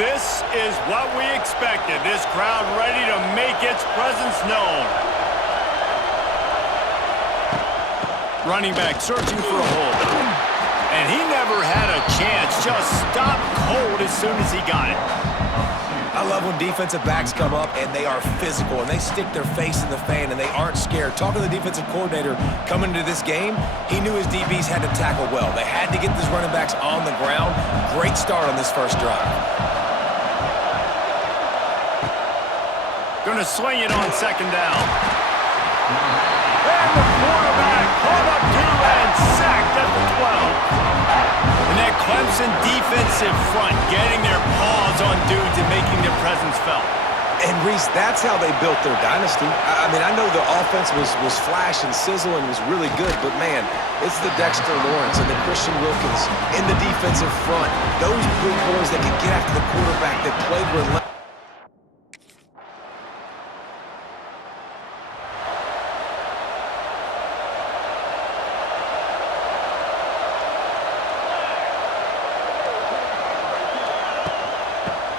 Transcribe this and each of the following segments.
This is what we expected. This crowd ready to make its presence known. Running back searching for a hole. And he never had a chance. Just stopped cold as soon as he got it. I love when defensive backs come up and they are physical and they stick their face in the fan and they aren't scared. Talking to the defensive coordinator coming into this game, he knew his DBs had to tackle well. They had to get these running backs on the ground. Great start on this first drive. Gonna swing it on second down. And the quarterback caught up to and sacked at the 12. And that Clemson defensive front getting their paws on dudes and making their presence felt. And, Reese, that's how they built their dynasty. I mean, I know the offense was flash and sizzle and was really good, but, man, it's the Dexter Lawrence and the Christian Wilkins in the defensive front. Those big boys that can get after the quarterback that played relentless.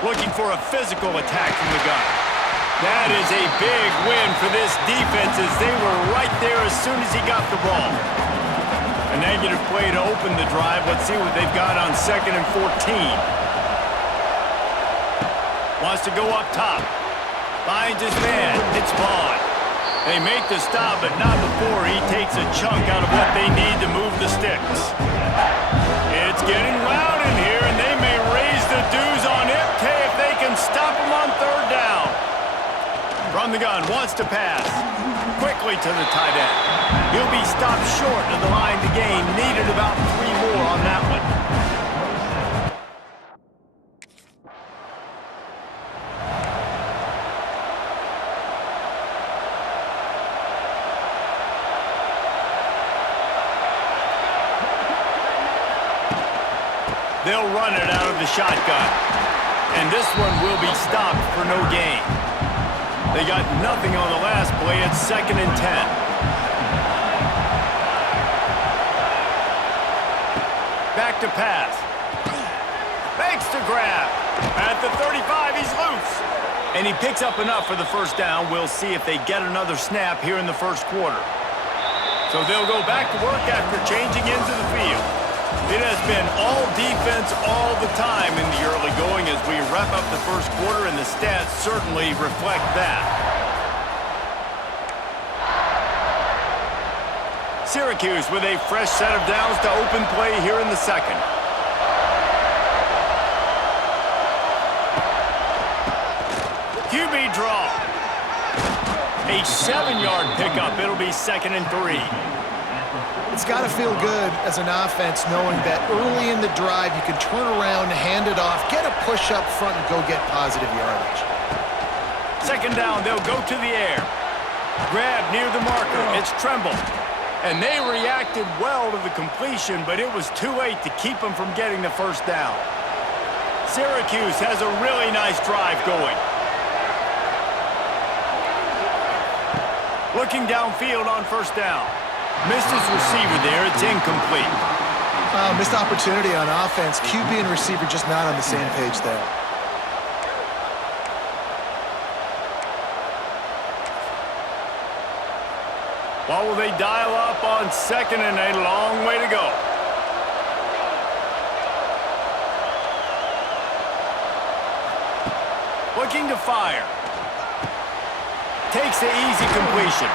Looking for a physical attack from the gun. That is a big win for this defense as they were right there as soon as he got the ball. A negative play to open the drive. Let's see what they've got on 2nd and 14. Wants to go up top. Finds his man. It's Vaughn. They make the stop, but not before he takes a chunk out of what they need to move the sticks. It's getting loud in here, and they may raise the dues on it if they can stop him on 3rd down. From the gun, wants to pass. Quickly to the tight end. He'll be stopped short of the line to gain. Needed about 3 more on that one. They'll run it out of the shotgun. And this one will be stopped for no gain. They got nothing on the last play. It's 2nd and 10. Back to pass. Fakes to grab. At the 35, he's loose. And he picks up enough for the first down. We'll see if they get another snap here in the first quarter. So they'll go back to work after changing into the field. It has been all defense all the time in the early going as we wrap up the first quarter, and the stats certainly reflect that. Syracuse with a fresh set of downs to open play here in the second. QB draw. A 7-yard pickup. It'll be 2nd and 3. It's got to feel good as an offense knowing that early in the drive you can turn around, hand it off, get a push up front, and go get positive yardage. 2nd down, they'll go to the air. Grab near the marker. It's Tremble. And they reacted well to the completion, but it was too late to keep them from getting the first down. Syracuse has a really nice drive going. Looking downfield on 1st down. Missed his receiver there. It's incomplete. Missed opportunity on offense. QB and receiver just not on the same page there. What will they dial up on 2nd and a long way to go? Looking to fire. Takes the easy completion.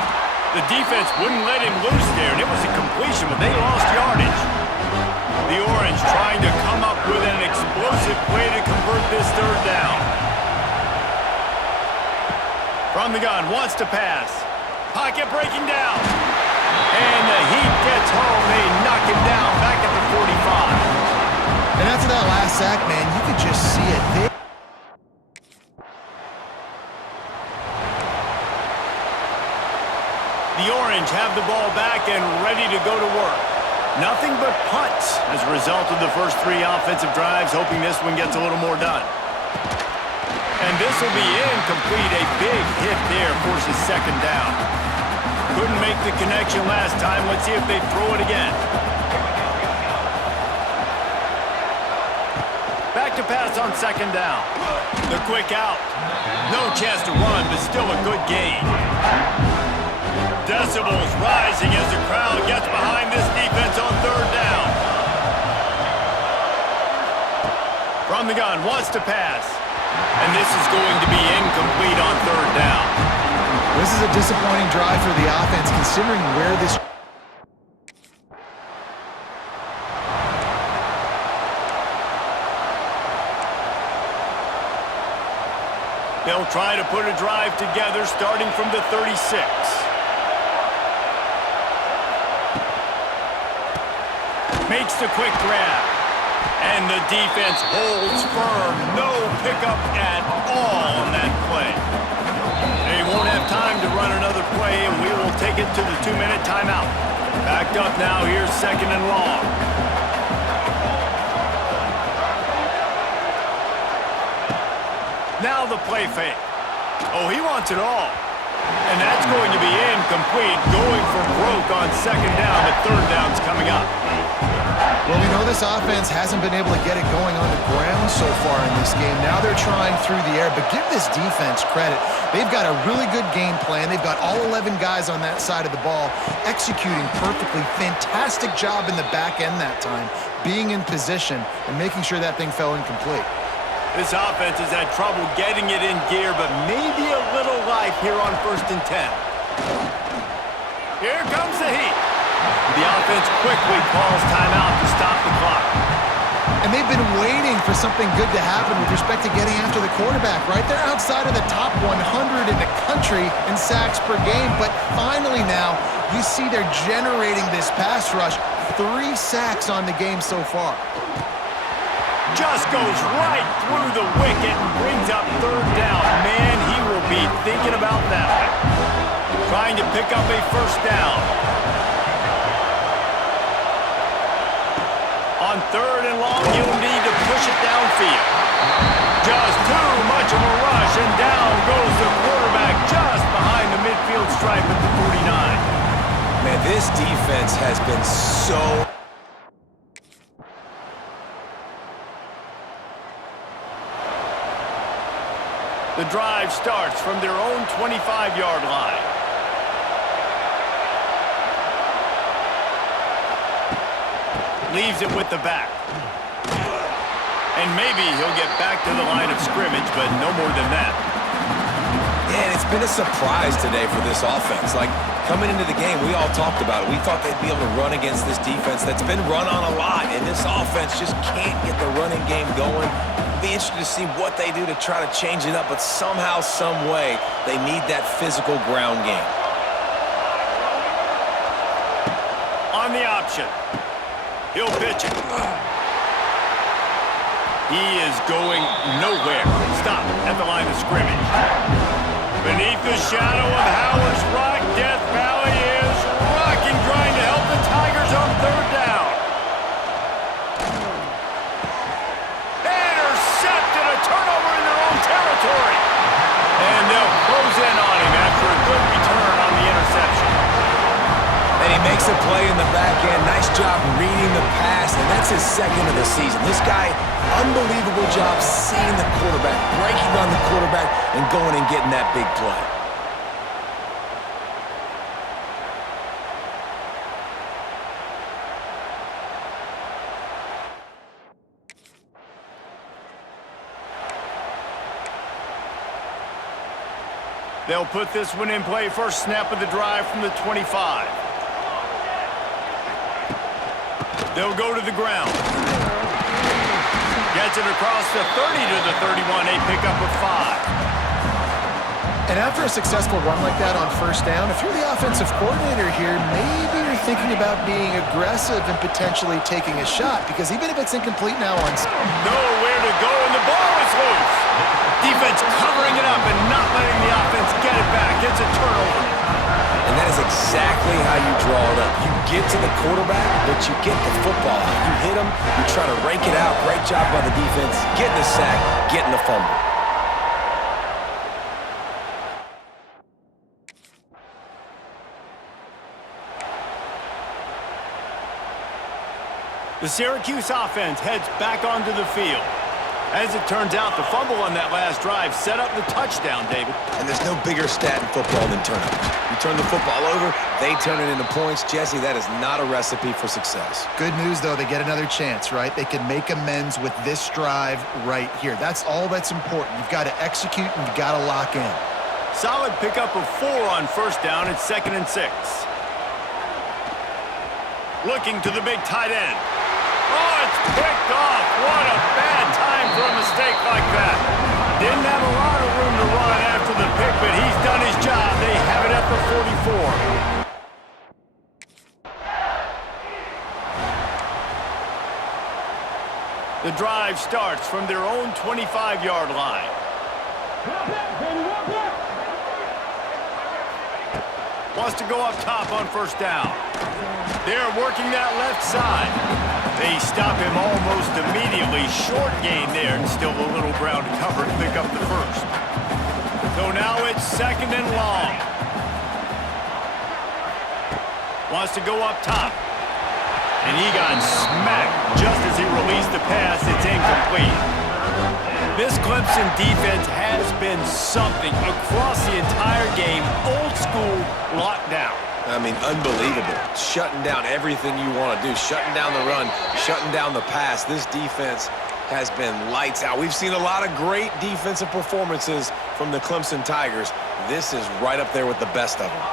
The defense wouldn't let him loose there, and it was a completion, but they lost yardage. The Orange trying to come up with an explosive play to convert this 3rd down. From the gun, wants to pass. Pocket breaking down. And the Heat gets home. They knock him down back at the 45. And after that last sack, man, you could just see it. The Orange have the ball back and ready to go to work. Nothing but punts as a result of the first 3 offensive drives, hoping this one gets a little more done. And this will be incomplete. A big hit there forces 2nd down. Couldn't make the connection last time. Let's see if they throw it again. Back to pass on second down. The quick out. No chance to run, but still a good gain. Decibels rising as the crowd gets behind this defense on third down. From the gun, wants to pass. And this is going to be incomplete on third down. This is a disappointing drive for the offense, considering where this... They'll try to put a drive together starting from the 36. Makes the quick grab. And the defense holds firm. No pickup at all on that play. They won't have time to run another play, and we will take it to the 2-minute timeout. Backed up now, here's second and long. Now the play fake. Oh, he wants it all. And that's going to be incomplete, going for broke on second down, but third down's coming up. Well, we know this offense hasn't been able to get it going on the ground so far in this game. Now they're trying through the air, but give this defense credit. They've got a really good game plan. They've got all 11 guys on that side of the ball executing perfectly. Fantastic job in the back end that time, being in position and making sure that thing fell incomplete. This offense has had trouble getting it in gear, but maybe a little life here on 1st and 10. Here comes the heat. The offense quickly calls timeout to stop the clock. And they've been waiting for something good to happen with respect to getting after the quarterback, right? They're outside of the top 100 in the country in sacks per game, but finally now you see they're generating this pass rush. 3 sacks on the game so far. Just goes right through the wicket and brings up third down. Man, he will be thinking about that one. Trying to pick up a first down. On third and long, you'll need to push it downfield. Just too much of a rush, and down goes the quarterback just behind the midfield stripe at the 49. Man, this defense has been so... The drive starts from their own 25-yard line. Leaves it with the back. And maybe he'll get back to the line of scrimmage, but no more than that. Yeah, and it's been a surprise today for this offense. Like, coming into the game, we all talked about it. We thought they'd be able to run against this defense that's been run on a lot, and this offense just can't get the running game going. Be interested to see what they do to try to change it up, but somehow, some way, they need that physical ground game. On the option. He'll pitch it. He is going nowhere. Stop at the line of scrimmage. Beneath the shadow of Howard's Rock, Death Valley is rocking, trying to help the Tigers on third down. Intercepted, a turnover in their own territory. And they'll close in on him after a good return on the interception. And he makes a play in the back end. Nice job reading the pass, and that's his second of the season. This guy, unbelievable job seeing the quarterback, breaking on the quarterback, and going and getting that big play. They'll put this one in play. First snap of the drive from the 25. They'll go to the ground. Gets it across the 30 to the 31. A pickup of 5. And after a successful run like that on first down, if you're the offensive coordinator here, maybe you're thinking about being aggressive and potentially taking a shot, because even if it's incomplete now on... Nowhere to go, and the ball is loose. Defense covering it up and not letting the offense get it back. It's a turnover. And that is exactly how you draw it up. You get to the quarterback, but you get the football. You hit him, you try to rake it out. Great job by the defense, getting the sack, getting the fumble. The Syracuse offense heads back onto the field. As it turns out, the fumble on that last drive set up the touchdown, David. And there's no bigger stat in football than turnovers. You turn the football over, they turn it into points. Jesse, that is not a recipe for success. Good news, though, they get another chance, right? They can make amends with this drive right here. That's all that's important. You've got to execute and you've got to lock in. Solid pickup of 4 on first down at 2nd and 6. Looking to the big tight end. Oh, it's picked off. What a bad time for a mistake like that. Didn't have a lot of room to run after the pick, but he's done his job. They have it at the 44. The drive starts from their own 25-yard line. Wants to go up top on first down. They're working that left side. They stop him almost immediately. Short gain there, and still a little ground to cover to pick up the first. So now it's 2nd and long. Wants to go up top. And he got smacked just as he released the pass. It's incomplete. This Clemson defense has been something across the entire game. Old school lockdown. I mean, unbelievable. Shutting down everything you want to do. Shutting down the run, shutting down the pass. This defense has been lights out. We've seen a lot of great defensive performances from the Clemson Tigers. This is right up there with the best of them.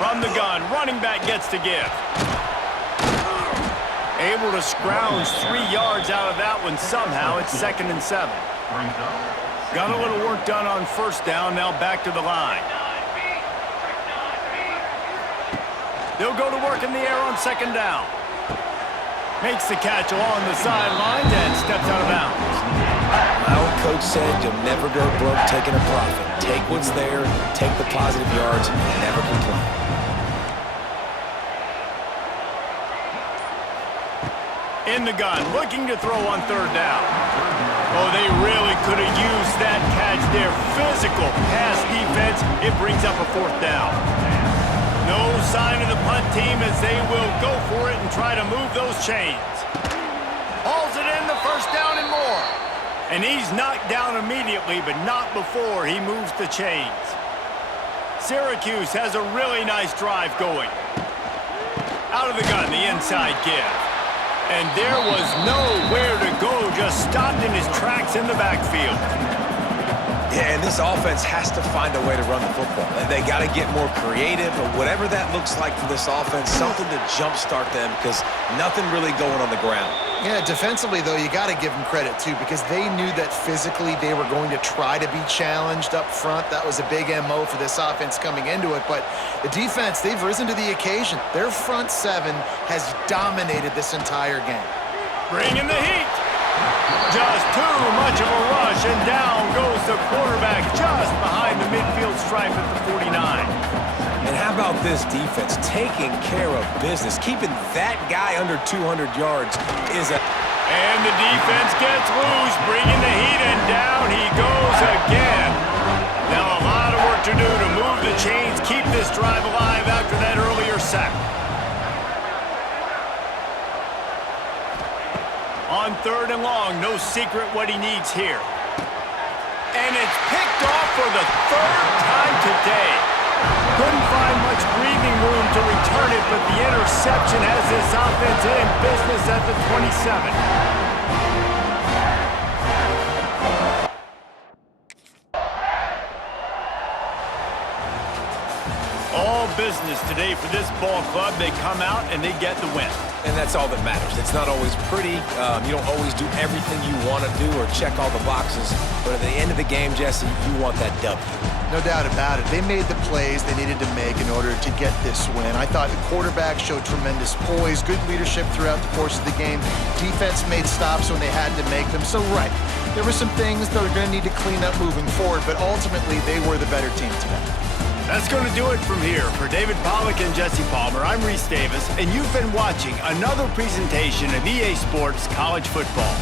From the gun, running back gets to give. Able to scrounge 3 yards out of that one somehow. It's 2nd and 7. Got a little work done on first down, now back to the line. They'll go to work in the air on 2nd down. Makes the catch along the sidelines and steps out of bounds. My old coach said you'll never go broke taking a profit. Take what's there, take the positive yards, and never complain. In the gun, looking to throw on 3rd down. Oh, they really could have used that catch there. Physical pass defense. It brings up a 4th down. No sign of the punt team as they will go for it and try to move those chains. Hauls it in, the 1st down and more. And he's knocked down immediately, but not before he moves the chains. Syracuse has a really nice drive going. Out of the gun, the inside give. And there was nowhere to go, just stopped in his tracks in the backfield. Yeah, and this offense has to find a way to run the football. And they got to get more creative, or whatever that looks like for this offense, something to jumpstart them, because nothing really going on the ground. Yeah, defensively, though, you got to give them credit, too, because they knew that physically they were going to try to be challenged up front. That was a big MO for this offense coming into it. But the defense, they've risen to the occasion. Their front 7 has dominated this entire game. Bringing the heat. Just too much of a rush, and down goes the quarterback just behind the midfield stripe at the 49. And how about this defense taking care of business? Keeping that guy under 200 yards is a... And the defense gets loose, bringing the heat, and down he goes again. Now a lot of work to do to move the chains, keep this drive alive after that earlier sack. On 3rd and long, no secret what he needs here. And it's picked off for the 3rd time today. Couldn't find much breathing room to return it, but the interception has this offense in business at the 27. All business today for this ball club. They come out and they get the win. And that's all that matters. It's not always pretty. You don't always do everything you want to do or check all the boxes. But at the end of the game, Jesse, you want that W. No doubt about it. They made the plays they needed to make in order to get this win. I thought the quarterback showed tremendous poise, good leadership throughout the course of the game. Defense made stops when they had to make them. So, right, there were some things that are going to need to clean up moving forward, but ultimately they were the better team today. That's going to do it from here. For David Pollack and Jesse Palmer, I'm Reese Davis, and you've been watching another presentation of EA Sports College Football.